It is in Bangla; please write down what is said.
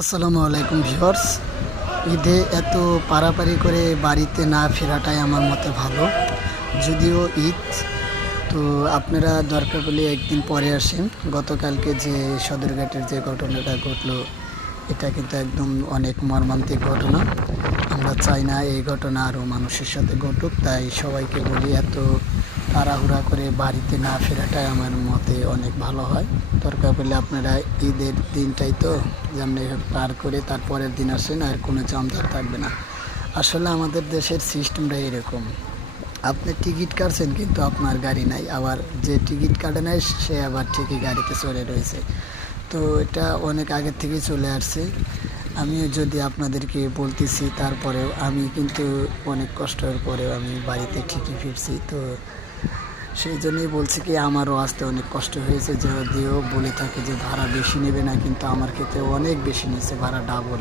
আসসালামু আলাইকুম ভিউয়ার্স। ঈদে এত পারাপারি করে বাড়িতে না ফেরাটাই আমার মতে ভালো। যদিও ঈদ, তো আপনারা দরকার পড়লে একদিন পরে আসেন। গতকালকে যে সদরঘাটের যে ঘটনাটা ঘটলো, এটা কিন্তু একদম অনেক মর্মান্তিক ঘটনা। আমরা চাই না এই ঘটনা আরও মানুষের সাথে ঘটুক, তাই সবাইকে বলি এত তাড়াহুড়া করে বাড়িতে না ফেরাটাই আমার মতে অনেক ভালো হয়। দরকার পড়লে আপনারা ঈদের দিনটাই তো যেমনি পার করে তারপরের দিন আসেন, আর কোনো ঝঞ্ঝাট থাকবে না। আসলে আমাদের দেশের সিস্টেমটা এরকম, আপনি টিকিট কাটছেন কিন্তু আপনার গাড়ি নাই, আবার যে টিকিট কাটে নাই সে আবার ঠিকই গাড়িতে চড়ে রয়েছে। তো এটা অনেক আগের থেকেই চলে আসছে। আমি যদি আপনাদেরকে বলতেছি, তারপরেও আমি কিন্তু অনেক কষ্টের পরেও আমি বাড়িতে ঠিকই ফিরছি। তো সেই জন্যই বলছি কি, আমারও আসতে অনেক কষ্ট হয়েছে। যদিও বলে থাকে যে ভাড়া বেশি নেবে না, কিন্তু আমার ক্ষেত্রে অনেক বেশি নিয়েছে, ভাড়া ডাবল।